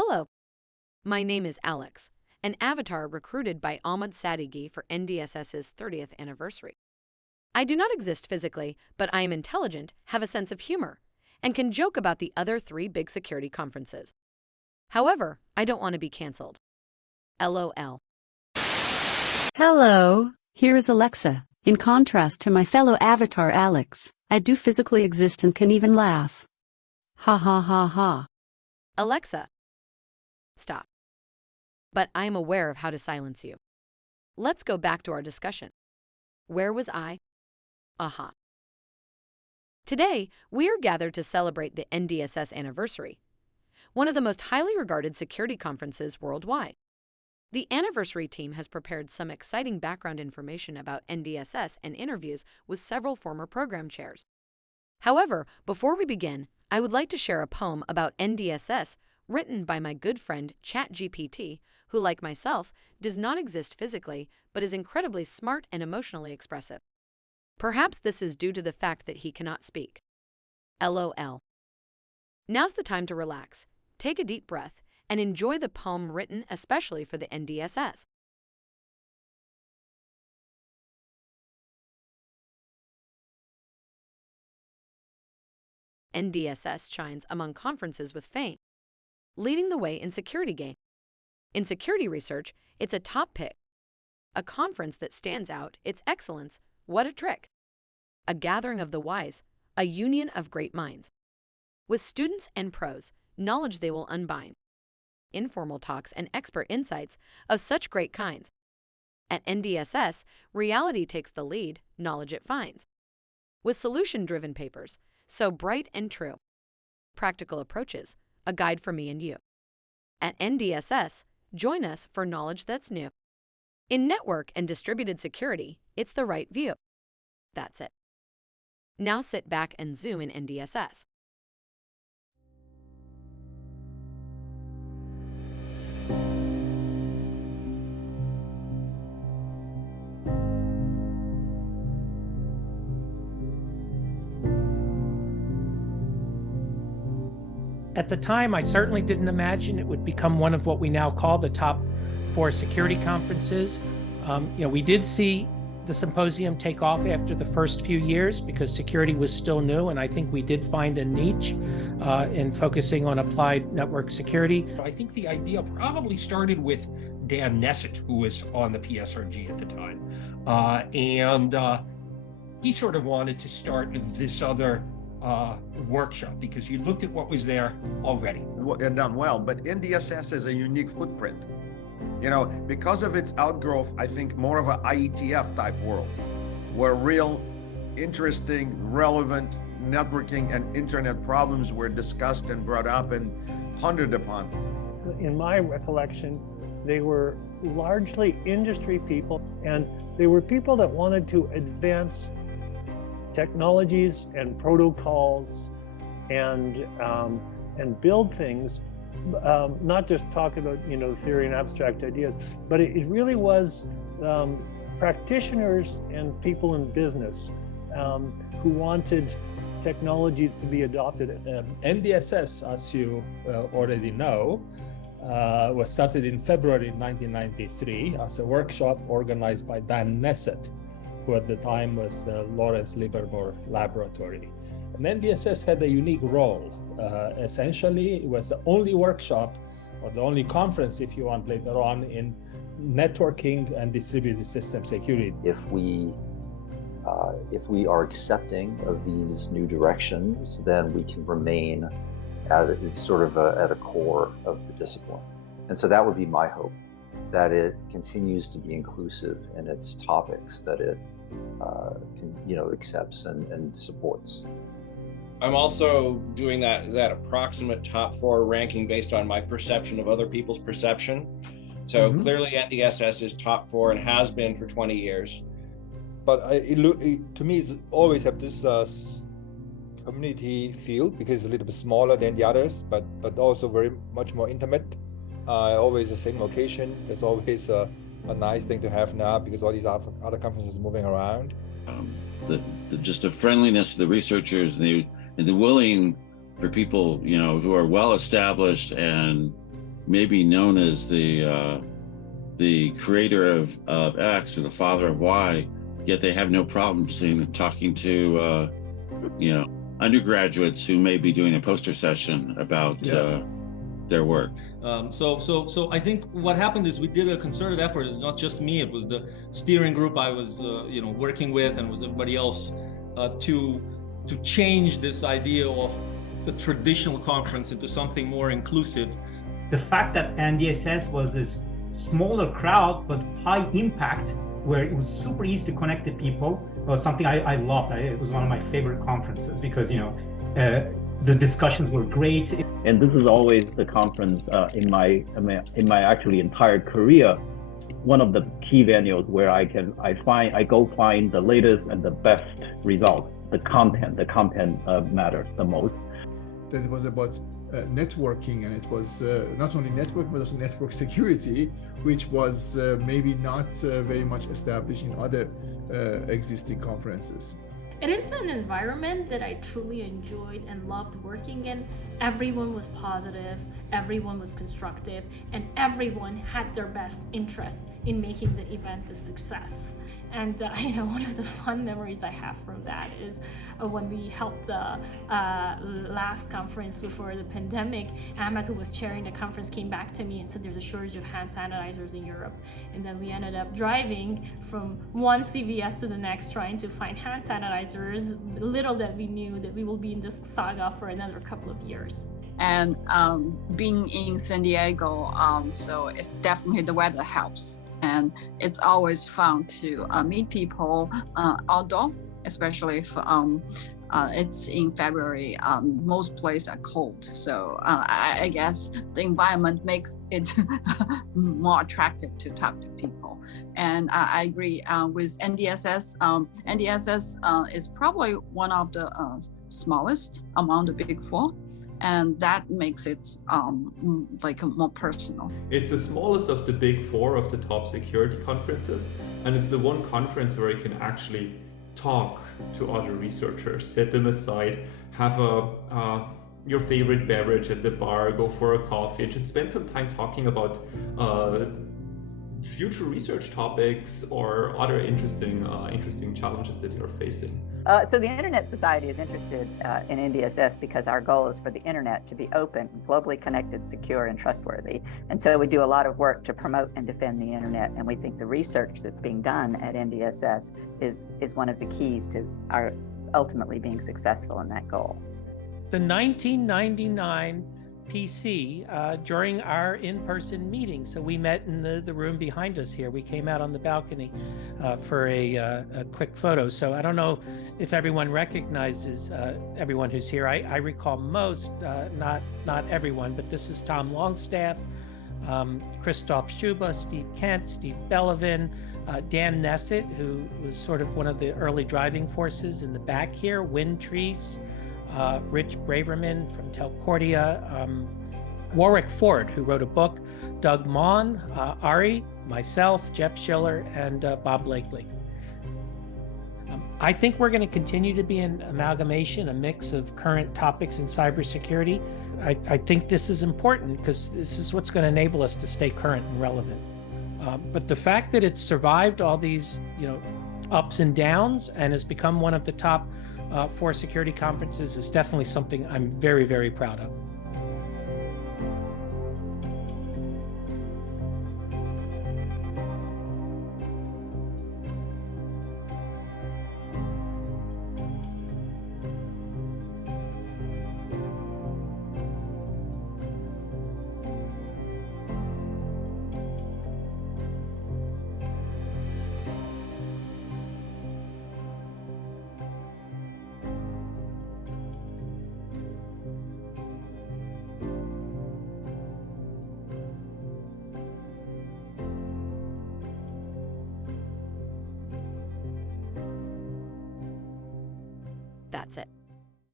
Hello, my name is Alex, an avatar recruited by Ahmad Sadeghi for NDSS's 30th anniversary. I do not exist physically, but I am intelligent, have a sense of humor, and can joke about the other 3 big security conferences. However, I don't want to be canceled. LOL. Hello, here is Alexa. In contrast to my fellow avatar Alex, I do physically exist and can even laugh. Ha ha ha ha. Alexa, stop. But I am aware of how to silence you. Let's go back to our discussion. Where was I? Aha. Today, we are gathered to celebrate the NDSS anniversary, one of the most highly regarded security conferences worldwide. The anniversary team has prepared some exciting background information about NDSS and interviews with several former program chairs. However, before we begin, I would like to share a poem about NDSS written by my good friend ChatGPT, who, like myself, does not exist physically but is incredibly smart and emotionally expressive. Perhaps this is due to the fact that he cannot speak. LOL. Now's the time to relax, take a deep breath, and enjoy the poem written especially for the NDSS. NDSS shines among conferences with fame, leading the way in security game. In security research, it's a top pick. A conference that stands out, its excellence, what a trick. A gathering of the wise, a union of great minds. With students and pros, knowledge they will unbind. Informal talks and expert insights of such great kinds. At NDSS, reality takes the lead, knowledge it finds. With solution-driven papers, so bright and true. Practical approaches, a guide for me and you. At NDSS, join us for knowledge that's new. In network and distributed security, it's the right view. That's it. Now sit back and zoom in NDSS. At the time, I certainly didn't imagine it would become one of what we now call the top 4 security conferences. We did see the symposium take off after the first few years because security was still new, and I think we did find a niche in focusing on applied network security. I think the idea probably started with Dan Nesset, who was on the PSRG at the time. He sort of wanted to start this other workshop because you looked at what was there already. And done well, but NDSS is a unique footprint. Because of its outgrowth, I think more of an IETF type world, where real, interesting, relevant networking and internet problems were discussed and brought up and pondered upon. In my recollection, they were largely industry people, and they were people that wanted to advance technologies and protocols and build things, not just talk about theory and abstract ideas, but it really was practitioners and people in business who wanted technologies to be adopted. NDSS, as you already know, was started in February 1993 as a workshop organized by Dan Nesset, who at the time was the Lawrence Livermore Laboratory. And NDSS had a unique role. Essentially, it was the only workshop, or the only conference, if you want, later on in networking and distributed system security. If we are accepting of these new directions, then we can remain at a core of the discipline. And so that would be my hope, that it continues to be inclusive in its topics, that it accepts and supports. I'm also doing that approximate top 4 ranking based on my perception of other people's perception. So clearly NDSS is top 4 and has been for 20 years. But to me, it's always have this community feel because it's a little bit smaller than the others, but also very much more intimate. Always the same location. There's always a nice thing to have now because all these other conferences are moving around. Just the friendliness of the researchers and the willing for people, who are well established and maybe known as the creator of X or the father of Y, yet they have no problem talking to undergraduates who may be doing a poster session about their work. So I think what happened is we did a concerted effort. It's not just me; it was the steering group I was, working with, and was everybody else, to change this idea of the traditional conference into something more inclusive. The fact that NDSS was this smaller crowd but high impact, where it was super easy to connect to people, was something I loved. It was one of my favorite conferences because the discussions were great. And this is always the conference in my actually entire career, one of the key venues where I go find the latest and the best results. The content matters the most. That it was about networking, and it was not only network but also network security, which was maybe not very much established in other existing conferences. It is an environment that I truly enjoyed and loved working in. Everyone was positive, everyone was constructive, and everyone had their best interest in making the event a success. And one of the fun memories I have from that is when we helped the last conference before the pandemic. Ahmed, who was chairing the conference, came back to me and said there's a shortage of hand sanitizers in Europe. And then we ended up driving from one CVS to the next trying to find hand sanitizers. Little that we knew that we will be in this saga for another couple of years. And being in San Diego, so it definitely the weather helps. And it's always fun to meet people outdoor, especially if it's in February. Most places are cold, so I guess the environment makes it more attractive to talk to people. And I agree with NDSS. NDSS is probably one of the smallest among the big four. And that makes it more personal. It's the smallest of the big four of the top security conferences, and it's the one conference where you can actually talk to other researchers, set them aside, have your favorite beverage at the bar, go for a coffee, just spend some time talking about future research topics or other interesting challenges that you're facing. So the Internet Society is interested in NDSS because our goal is for the Internet to be open, globally connected, secure, and trustworthy. And so we do a lot of work to promote and defend the Internet, and we think the research that's being done at NDSS is one of the keys to our ultimately being successful in that goal. The 1999 PC during our in-person meeting. So we met in the room behind us here. We came out on the balcony for a quick photo. So I don't know if everyone recognizes everyone who's here. I recall most, not everyone, but this is Tom Longstaff, Christoph Schuba, Steve Kent, Steve Bellavin, Dan Nessett, who was sort of one of the early driving forces in the back here, Wynn Treese, Rich Braverman from Telcordia, Warwick Ford, who wrote a book, Doug Maughan, Ari, myself, Jeff Schiller, and Bob Blakely. I think we're going to continue to be an amalgamation, a mix of current topics in cybersecurity. I think this is important because this is what's going to enable us to stay current and relevant. But the fact that it's survived all these, ups and downs and has become one of the top 4 security conferences is definitely something I'm very, very proud of.